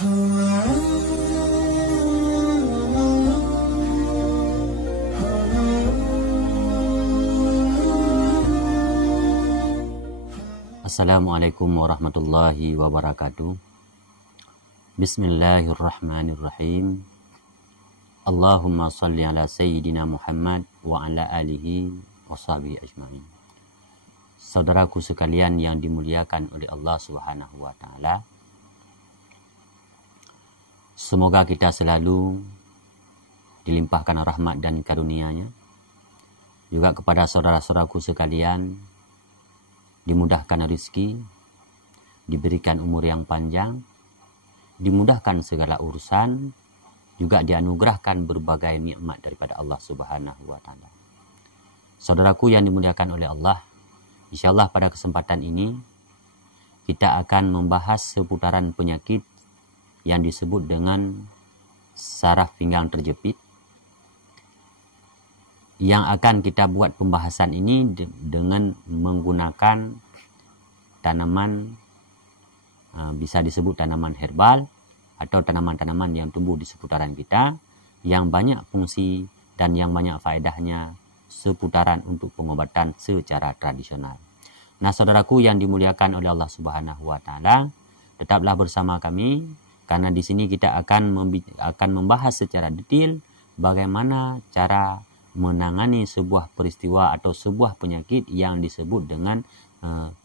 Assalamualaikum warahmatullahi wabarakatuh. Bismillahirrahmanirrahim. Allahumma salli ala Sayyidina Muhammad wa ala alihi wa sahbihi ajma'in. Saudaraku sekalian yang dimuliakan oleh Allah Subhanahu wa taala, semoga kita selalu dilimpahkan rahmat dan karunia-Nya. Juga kepada saudara-saudaraku sekalian dimudahkan rezeki, diberikan umur yang panjang, dimudahkan segala urusan, juga dianugerahkan berbagai nikmat daripada Allah Subhanahu wa taala. Saudaraku yang dimuliakan oleh Allah, insyaallah pada kesempatan ini kita akan membahas seputaran penyakit yang disebut dengan saraf pinggang terjepit. Yang akan kita buat pembahasan ini dengan menggunakan tanaman, bisa disebut tanaman herbal atau tanaman-tanaman yang tumbuh di seputaran kita, yang banyak fungsi dan yang banyak faedahnya seputaran untuk pengobatan secara tradisional. Nah, saudaraku yang dimuliakan oleh Allah Subhanahu wa taala, tetaplah bersama kami karena di sini kita akan membahas secara detail bagaimana cara menangani sebuah peristiwa atau sebuah penyakit yang disebut dengan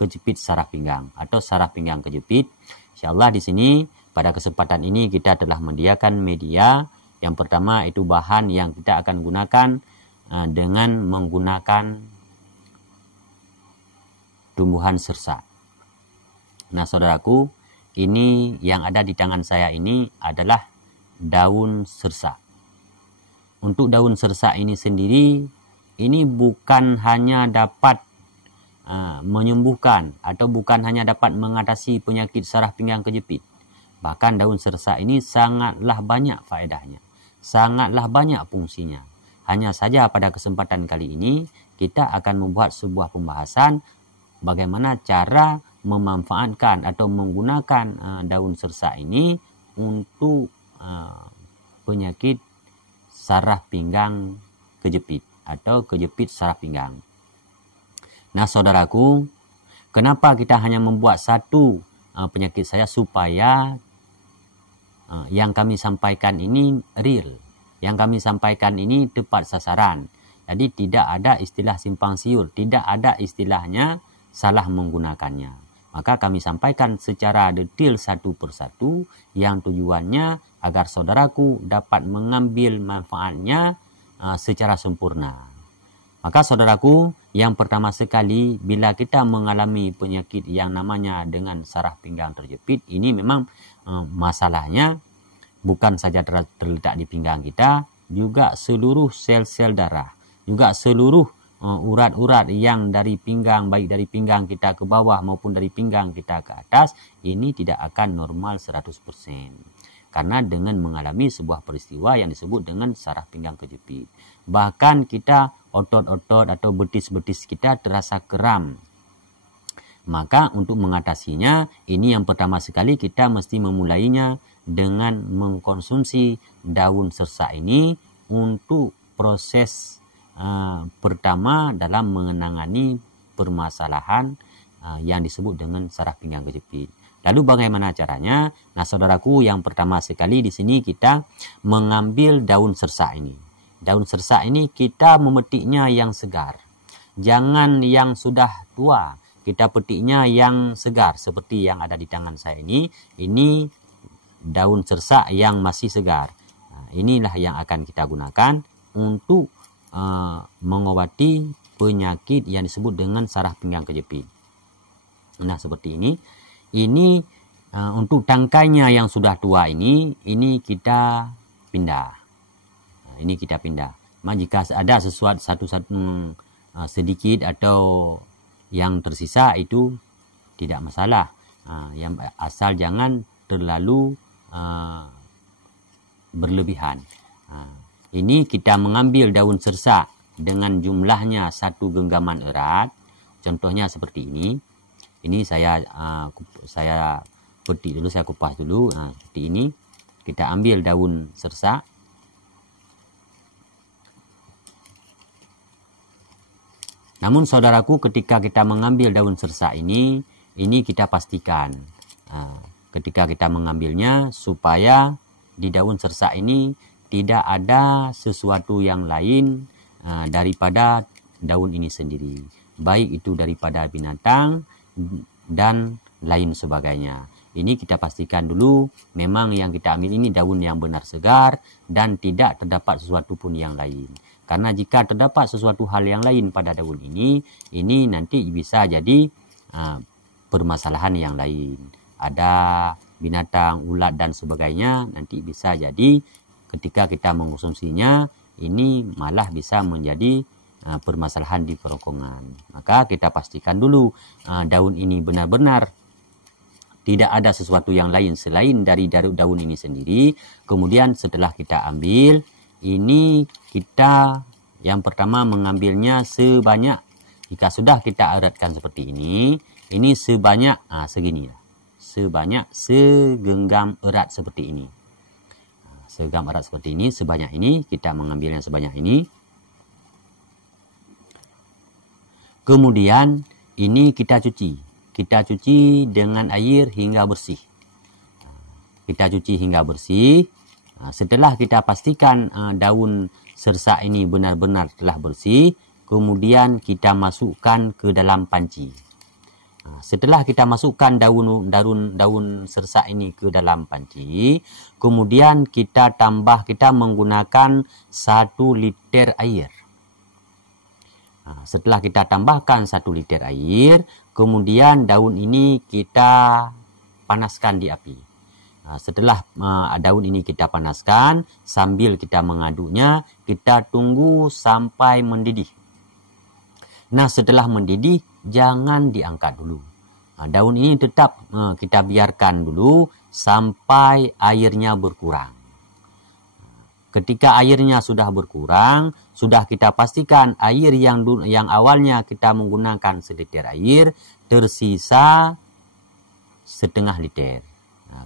kejepit saraf pinggang atau saraf pinggang kejepit. Insyaallah di sini pada kesempatan ini kita telah menyediakan media. Yang pertama itu bahan yang kita akan gunakan dengan menggunakan tumbuhan sersa. Nah, saudaraku, ini yang ada di tangan saya ini adalah daun sersa. Untuk daun sersa ini sendiri, ini bukan hanya dapat menyembuhkan atau bukan hanya dapat mengatasi penyakit saraf pinggang kejepit. Bahkan daun sersa ini sangatlah banyak faedahnya, sangatlah banyak fungsinya. Hanya saja pada kesempatan kali ini kita akan membuat sebuah pembahasan bagaimana cara memanfaatkan atau menggunakan daun sersa ini untuk penyakit saraf pinggang kejepit atau kejepit saraf pinggang. Nah, saudaraku, kenapa kita hanya membuat satu penyakit saya supaya yang kami sampaikan ini real, yang kami sampaikan ini tepat sasaran. Jadi tidak ada istilah simpang siur, tidak ada istilahnya salah menggunakannya. Maka kami sampaikan secara detail satu persatu yang tujuannya agar saudaraku dapat mengambil manfaatnya secara sempurna. Maka saudaraku, yang pertama sekali bila kita mengalami penyakit yang namanya dengan saraf pinggang terjepit, ini memang masalahnya bukan saja terletak di pinggang kita, juga seluruh sel-sel darah, juga seluruh urat-urat yang dari pinggang, baik dari pinggang kita ke bawah maupun dari pinggang kita ke atas, ini tidak akan normal 100%. Karena dengan mengalami sebuah peristiwa yang disebut dengan saraf pinggang kejepit. Bahkan kita otot-otot atau betis-betis kita terasa kram. Maka untuk mengatasinya, ini yang pertama sekali kita mesti memulainya dengan mengkonsumsi daun sersa ini untuk proses pertama dalam menangani permasalahan yang disebut dengan saraf pinggang kejepit. Lalu bagaimana caranya? Nah, saudaraku, yang pertama sekali di sini kita mengambil daun sersa ini. Daun sersa ini kita memetiknya yang segar. Jangan yang sudah tua. Kita petiknya yang segar seperti yang ada di tangan saya ini. Ini daun sersa yang masih segar. Nah, inilah yang akan kita gunakan untuk mengobati penyakit yang disebut dengan saraf pinggang kejepit. Nah, seperti ini. Ini untuk tangkainya yang sudah tua ini kita pindah. Nah, ini kita pindah. Jika ada satu sedikit atau yang tersisa itu tidak masalah. Yang asal jangan terlalu berlebihan. Ini kita mengambil daun sersa dengan jumlahnya 1 genggaman erat. Contohnya seperti ini. Ini saya petik dulu, saya kupas dulu. Seperti ini. Kita ambil daun sersak. Namun saudaraku, ketika kita mengambil daun sersak ini kita pastikan ketika kita mengambilnya supaya di daun sersak ini tidak ada sesuatu yang lain daripada daun ini sendiri. Baik itu daripada binatang dan lain sebagainya. Ini kita pastikan dulu memang yang kita ambil ini daun yang benar segar dan tidak terdapat sesuatu pun yang lain. Karena jika terdapat sesuatu hal yang lain pada daun ini nanti bisa jadi permasalahan yang lain. Ada binatang, ulat dan sebagainya, nanti bisa jadi ketika kita mengkonsumsinya ini malah bisa menjadi permasalahan di kerongkongan. Maka kita pastikan dulu daun ini benar-benar tidak ada sesuatu yang lain selain dari daun ini sendiri. Kemudian setelah kita ambil, ini kita yang pertama mengambilnya sebanyak, jika sudah kita eratkan seperti ini sebanyak segini ya. Sebanyak segenggam erat seperti ini. Segenggam erat seperti ini, sebanyak ini, kita mengambilnya sebanyak ini. Kemudian ini kita cuci. Kita cuci dengan air hingga bersih. Kita cuci hingga bersih. Setelah kita pastikan daun sersak ini benar-benar telah bersih, kemudian kita masukkan ke dalam panci. Setelah kita masukkan daun sersak ini ke dalam panci, kemudian kita menggunakan 1 liter air. Setelah kita tambahkan 1 liter air, kemudian daun ini kita panaskan di api. Setelah daun ini kita panaskan, sambil kita mengaduknya, kita tunggu sampai mendidih. Nah, setelah mendidih, jangan diangkat dulu. Daun ini tetap kita biarkan dulu sampai airnya berkurang. Ketika airnya sudah berkurang, sudah kita pastikan air yang awalnya kita menggunakan seliter air, tersisa setengah liter.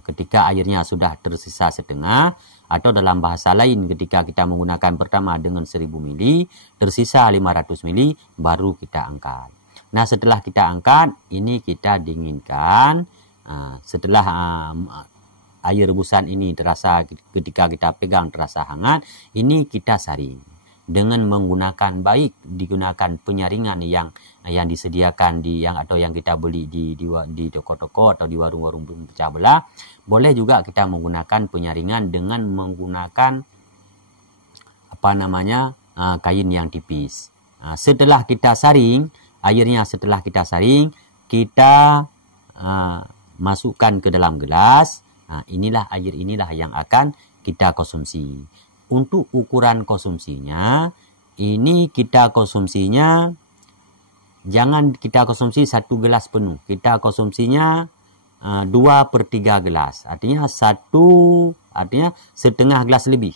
Ketika airnya sudah tersisa setengah, atau dalam bahasa lain ketika kita menggunakan pertama dengan 1000 ml, tersisa 500 ml, baru kita angkat. Nah, setelah kita angkat, ini kita dinginkan. Setelah air rebusan ini terasa, ketika kita pegang terasa hangat, ini kita saring dengan menggunakan, baik digunakan penyaringan yang disediakan atau yang kita beli di toko-toko atau di warung-warung pecah belah. Boleh juga kita menggunakan penyaringan dengan menggunakan kain yang tipis. Setelah kita saring airnya, kita masukkan ke dalam gelas. Air inilah yang akan kita konsumsi. Untuk ukuran konsumsinya, ini kita konsumsinya jangan kita konsumsi 1 gelas penuh. Kita konsumsinya 2/3 gelas. Artinya setengah gelas lebih.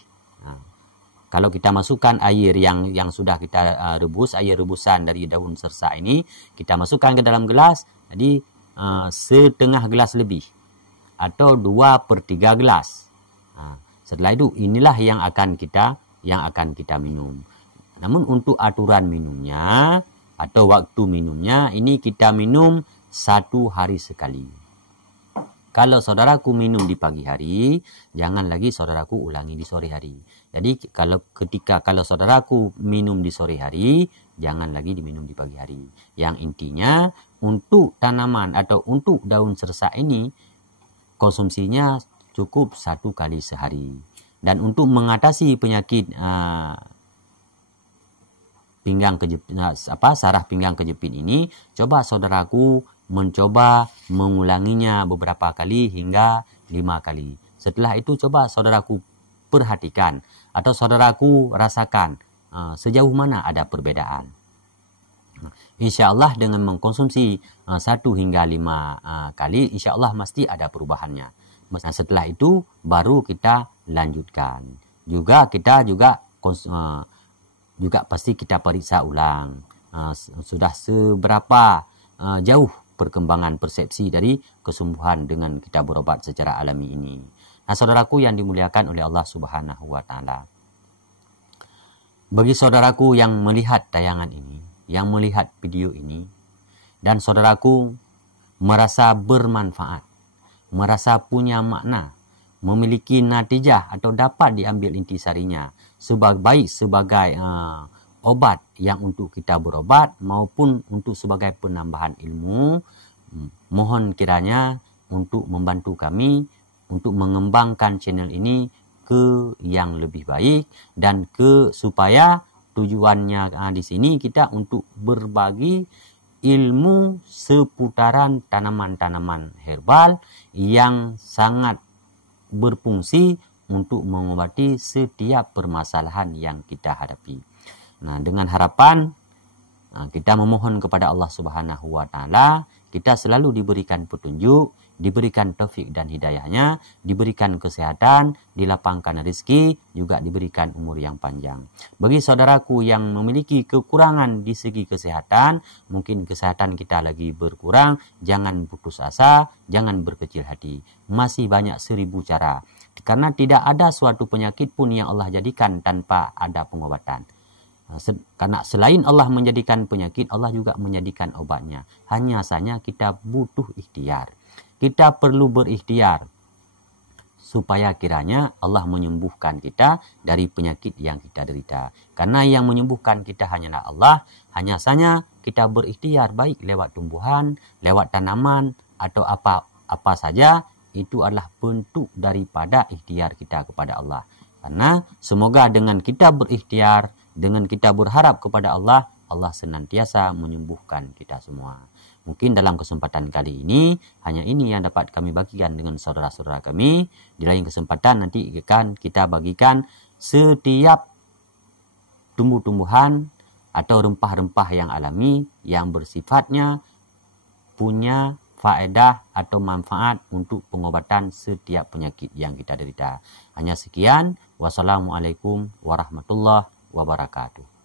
Kalau kita masukkan air yang sudah kita rebus, air rebusan dari daun sersak ini, kita masukkan ke dalam gelas, jadi setengah gelas lebih. Atau 2/3 gelas. Setelah itu inilah yang akan kita minum. Namun untuk aturan minumnya atau waktu minumnya, ini kita minum 1 hari sekali. Kalau saudaraku minum di pagi hari, jangan lagi saudaraku ulangi di sore hari. Jadi kalau saudaraku minum di sore hari, jangan lagi diminum di pagi hari. Yang intinya untuk tanaman atau untuk daun sersak ini, konsumsinya cukup 1 kali sehari. Dan untuk mengatasi penyakit saraf pinggang kejepit ini, coba saudaraku mencoba mengulanginya beberapa kali hingga 5 kali. Setelah itu coba saudaraku perhatikan atau saudaraku rasakan sejauh mana ada perbedaan. Insya Allah dengan mengkonsumsi 1 hingga 5 kali, insya Allah mesti ada perubahannya. Nah, setelah itu baru kita lanjutkan. Kita juga pasti kita periksa ulang sudah seberapa jauh perkembangan persepsi dari kesembuhan dengan kita berobat secara alami ini. Nah, saudaraku yang dimuliakan oleh Allah Subhanahu wa taala. Bagi saudaraku yang melihat tayangan ini, yang melihat video ini, dan saudaraku merasa bermanfaat, merasa punya makna, memiliki natijah atau dapat diambil intisarinya sebagai obat yang untuk kita berobat maupun untuk sebagai penambahan ilmu, mohon kiranya untuk membantu kami untuk mengembangkan channel ini ke yang lebih baik dan supaya tujuannya di sini kita untuk berbagi ilmu seputaran tanaman-tanaman herbal yang sangat berfungsi untuk mengobati setiap permasalahan yang kita hadapi. Nah, dengan harapan kita memohon kepada Allah Subhanahu wa taala, kita selalu diberikan petunjuk, diberikan taufik dan hidayahnya, diberikan kesehatan, dilapangkan rezeki, juga diberikan umur yang panjang. Bagi saudaraku yang memiliki kekurangan di segi kesehatan, mungkin kesehatan kita lagi berkurang, jangan putus asa, jangan berkecil hati. Masih banyak 1000 cara. Karena tidak ada suatu penyakit pun yang Allah jadikan tanpa ada pengobatan. Karena selain Allah menjadikan penyakit, Allah juga menjadikan obatnya. Hanya saja kita butuh ikhtiar. Kita perlu berikhtiar supaya kiranya Allah menyembuhkan kita dari penyakit yang kita derita. Karena yang menyembuhkan kita hanyalah Allah. Hanya saja kita berikhtiar baik lewat tumbuhan, lewat tanaman atau apa saja, itu adalah bentuk daripada ikhtiar kita kepada Allah. Karena semoga dengan kita berikhtiar, dengan kita berharap kepada Allah, Allah senantiasa menyembuhkan kita semua. Mungkin dalam kesempatan kali ini, hanya ini yang dapat kami bagikan dengan saudara-saudara kami. Di lain kesempatan nanti akan kita bagikan setiap tumbuh-tumbuhan atau rempah-rempah yang alami yang bersifatnya punya faedah atau manfaat untuk pengobatan setiap penyakit yang kita derita. Hanya sekian. Wassalamualaikum warahmatullahi wabarakatuh.